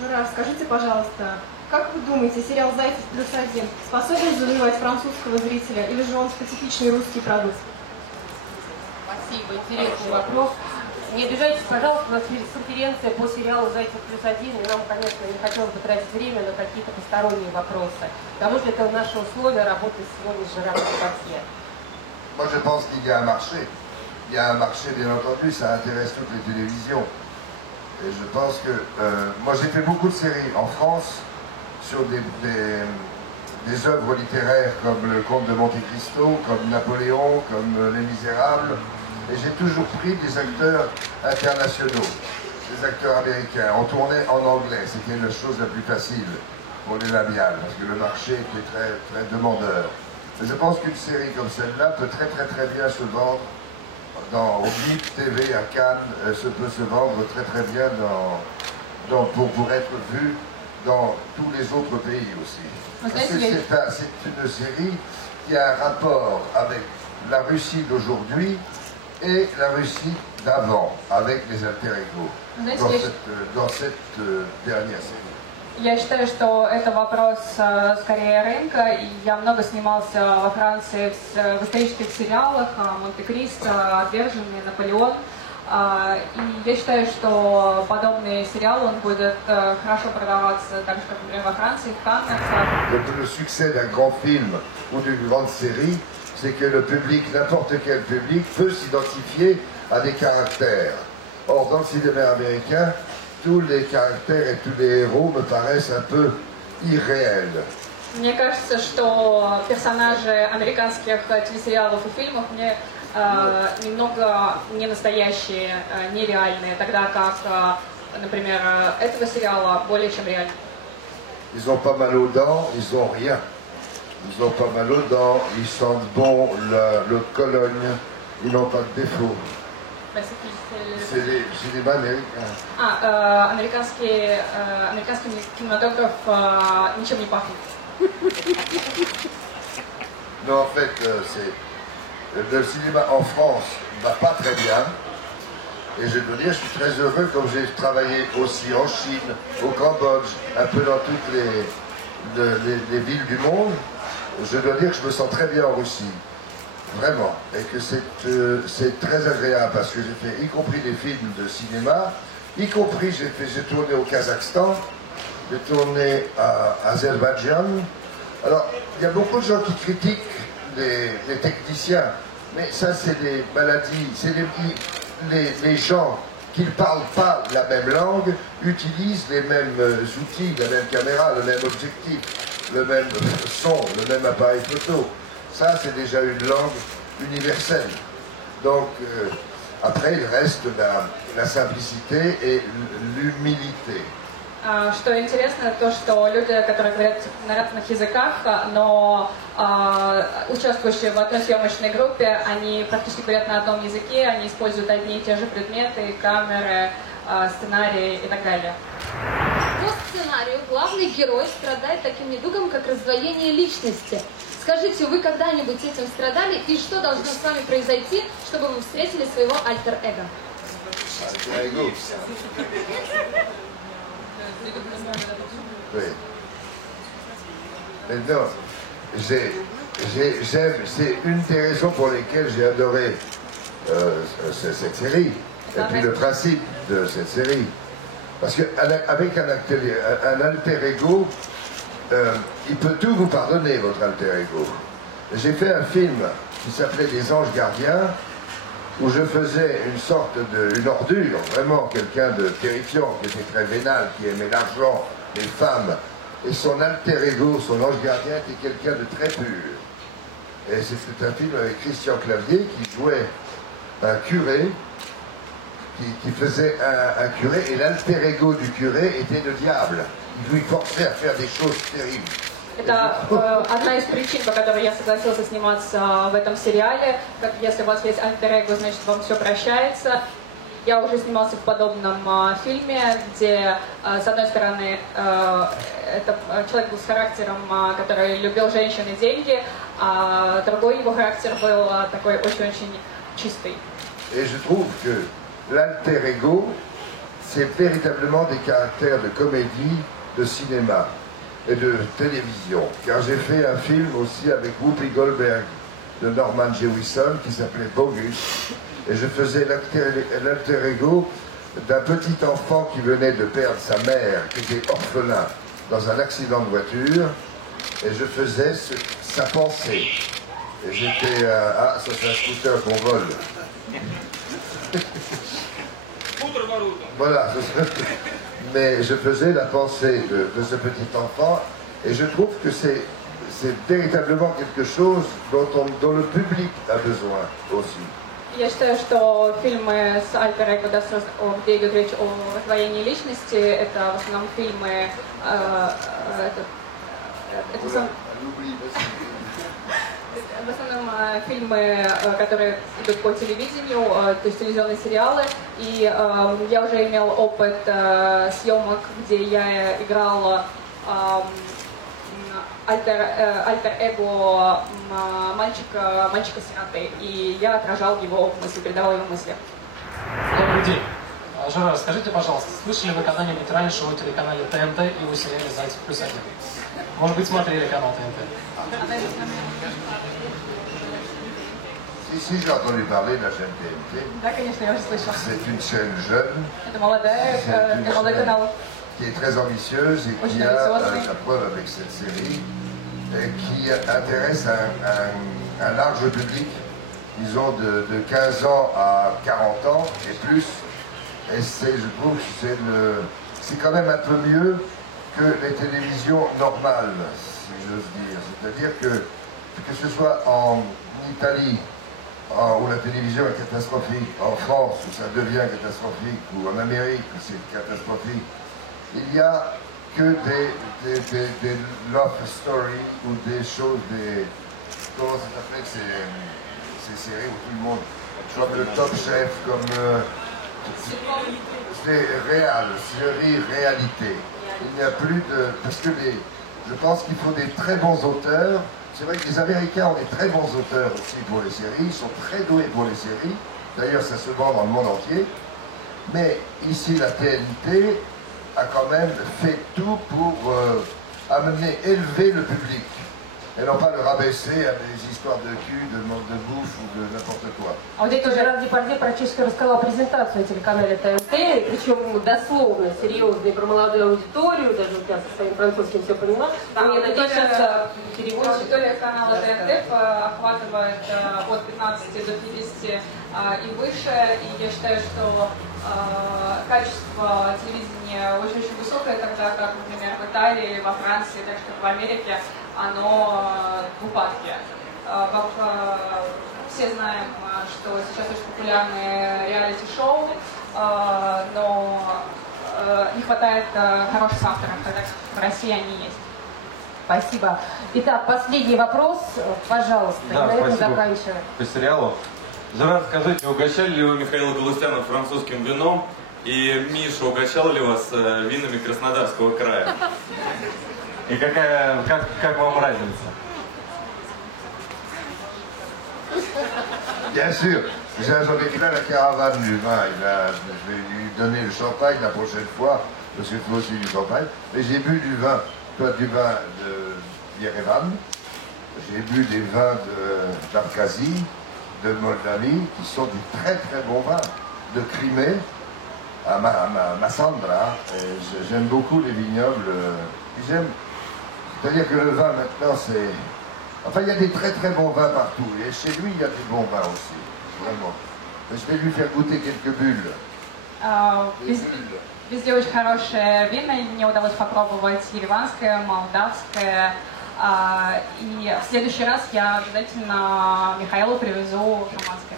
Жора, скажите, пожалуйста, как вы думаете, сериал «Зайцев +1» способен завоевать французского зрителя или же он специфичный русский продукт? Спасибо, интересный вопрос. Не обижайтесь, пожалуйста, у нас конференция по сериалу «Зайцев +1», и нам, конечно, не хотелось бы тратить время на какие-то посторонние вопросы, потому что это наши условия работы сегодня с Жераром Депардье. Moi, je pense qu'il y a un marché. Il y a un marché, bien entendu, ça intéresse toutes les télévisions. Et je pense que... moi, j'ai fait beaucoup de séries en France sur des œuvres littéraires comme Le Comte de Monte Cristo, comme Napoléon, comme Les Misérables. Et j'ai toujours pris des acteurs internationaux, des acteurs américains. On tournait en anglais, c'était la chose la plus facile pour les labiales, parce que le marché était très, très demandeur. Mais je pense qu'une série comme celle-là peut très bien se vendre au BIP TV à Cannes, peut se vendre très bien pour être vue dans tous les autres pays aussi. Parce que c'est une série qui a un rapport avec la Russie d'aujourd'hui et la Russie d'avant, avec les alter-ego, dans cette dernière série. Я считаю, что это вопрос скорее рынка, и я много снимался во Франции в исторических сериалах, Монте-Кристо, Отверженный, Наполеон, и я считаю, что подобный сериал, он будет хорошо продаваться, так же, как, например, во Франции, в Каннах. Le succès d'un grand film ou d'une grande série, c'est que le public, n'importe quel public, peut s'identifier à des caractères. Or, dans le cinéma américain, tous les caractères et tous les héros me paraissent un peu irréels. Мне кажется, что персонажи американских телесериалов и фильмов мне немного не настоящие, нереальные, тогда как, например, этого сериала более чем реальные. Ils ont pas mal aux dents, ils ont rien. Ils ont pas mal aux dents, ils sentent bon le Cologne, ils n'ont pas de défaut. C'est le cinéma américain. Американский кинематограф ничем не пахнет. Non, en fait, le cinéma en France va pas très bien. Et je dois dire, je suis très heureux, comme j'ai travaillé aussi en Chine, au Cambodge, un peu dans toutes les villes du monde. Je dois dire que je me sens très bien en Russie. Vraiment. Et que c'est très agréable parce que j'ai fait, y compris des films de cinéma, y compris j'ai tourné au Kazakhstan, j'ai tourné à Azerbaïdjan. Alors, il y a beaucoup de gens qui critiquent les techniciens, mais ça c'est des maladies, c'est les gens qui ne parlent pas la même langue utilisent les mêmes outils, la même caméra, le même objectif, le même son, le même appareil photo. Ça, c'est déjà une langue universelle. Donc, après, il reste la simplicité et l'humilité. Что интересно, то, что люди, которые говорят на разных языках, но участвующие в одной съемочной группе, они практически говорят на одном языке, они используют одни и те же предметы, камеры, сценарии и так далее. По сценарию главный герой страдает таким недугом, как раздвоение личности. Скажите, вы когда-нибудь этим страдали, и что должно с вами произойти, чтобы вы встретили своего альтер-эго? Альтер-эго. Oui. Mais non, j'aime, c'est une des raisons pour lesquelles j'ai adoré cette série, et puis le principe de cette série. Parce qu'avec un alter-ego, il peut tout vous pardonner, votre alter-ego. J'ai fait un film qui s'appelait Les Anges Gardiens, où je faisais une ordure, vraiment quelqu'un de terrifiant, qui était très vénal, qui aimait l'argent, les femmes. Et son alter-ego, son ange gardien, était quelqu'un de très pur. Et c'était un film avec Christian Clavier qui jouait un curé, qui faisait un curé, et l'alter-ego du curé était le diable. Il lui forçait à faire des choses terribles. Это одна из причин, по которой я согласился сниматься в этом сериале. Как если у вас есть альтер-эго, значит вам все прощается. Я уже снимался в подобном фильме, где, с одной стороны, это человек был с характером, который любил женщин и деньги, а другой его характер был такой очень-очень чистый. Et je trouve que l'alter-ego, c'est véritablement des caractères de comédie, de cinéma et de télévision. Car j'ai fait un film aussi avec Whoopi Goldberg de Norman Jewison qui s'appelait Bogus. Et je faisais l'alter ego d'un petit enfant qui venait de perdre sa mère, qui était orphelin dans un accident de voiture. Et je faisais sa pensée. Et j'étais... ah, ça c'est un scooter qu'on vole. Voilà. Mais je faisais la pensée de ce petit enfant. Et je trouve que c'est véritablement quelque chose dont le public a besoin aussi. Я считаю, что фильмы с альтер-эго, где идет речь о раздвоении личности, это в основном фильмы, в основном фильмы, которые идут по телевидению, то есть телевизионные сериалы. И я уже имел опыт съемок, где я играла альтер-эго мальчика-сироты, и я отражал его мысли, передавал его мысли. Добрый день. Жерар, скажите, пожалуйста, слышали вы когда-нибудь раньше о телеканале ТНТ и о сериале «Зайцев плюс один»? Может быть, смотрели канал ТНТ? Si, j'ai entendu parler de la chaîne TNT. Да, конечно, я уже слышала. C'est une chaîne jeune. Это молодой канал. Qui est très ambitieuse et qui a la preuve avec cette série et qui intéresse un large public, disons de 15 ans à 40 ans et plus. Et je trouve que c'est quand même un peu mieux que les télévisions normales, si j'ose dire. C'est-à-dire que ce soit en Italie, où la télévision est catastrophique, en France où ça devient catastrophique, ou en Amérique où c'est catastrophique, il n'y a que des love stories ou des choses, comment ça s'appelle ces séries où tout le monde, comme le Top Chef, comme c'est réel, c'est réalité. Il n'y a plus de... Parce que je pense qu'il faut des très bons auteurs. C'est vrai que les Américains ont des très bons auteurs aussi pour les séries, ils sont très doués pour les séries. D'ailleurs, ça se vend dans le monde entier. Mais ici, la TNT a quand même fait tout pour élever le public. Et non pas le rabaisser à des histoires de cul, de bouffe ou de n'importe quoi. А вот здесь Жерар Депардье практически рассказал презентацию о телеканале ТНТ, причем дословно, серьезно, и про молодую аудиторию, даже я со своим французским все поняла. Аудитория канала ТНТ охватывает от 15 до 50 и выше, и я считаю, что качество телевидения очень высокое, тогда как, например, в Италии, во Франции, так что в Америке оно в упадке. Все знаем, что сейчас очень популярны реалити-шоу, но не хватает хороших авторов, тогда как в России они есть. Спасибо. Итак, последний вопрос, пожалуйста, Да, и на этом спасибо. заканчиваем. По сериалу. Жерар, скажите, угощали ли вы Михаила Галустяна французским вином? И Миша, угощал ли вас винами Краснодарского края? И как вам разница? Bien sûr, j'en ai plein la caravane du vin. Je vais lui donner le champagne la prochaine fois, parce qu'il faut aussi du champagne. Mais j'ai bu du vin de Yerevan, j'ai bu des vins d'Abkhazie, de Moldavie, qui sont des très très bons vins, de Crimée, à Massandra. J'aime beaucoup les vignobles. C'est-à-dire que le vin maintenant c'est... Enfin il y a des très très bons vins partout, et chez lui il y a des bons vins aussi, vraiment. Mais je vais lui faire goûter quelques bulles. Везде очень хорошие вина, и мне удалось попробовать ереванское, молдавское. И в следующий раз я обязательно Михаилу привезу шампанское.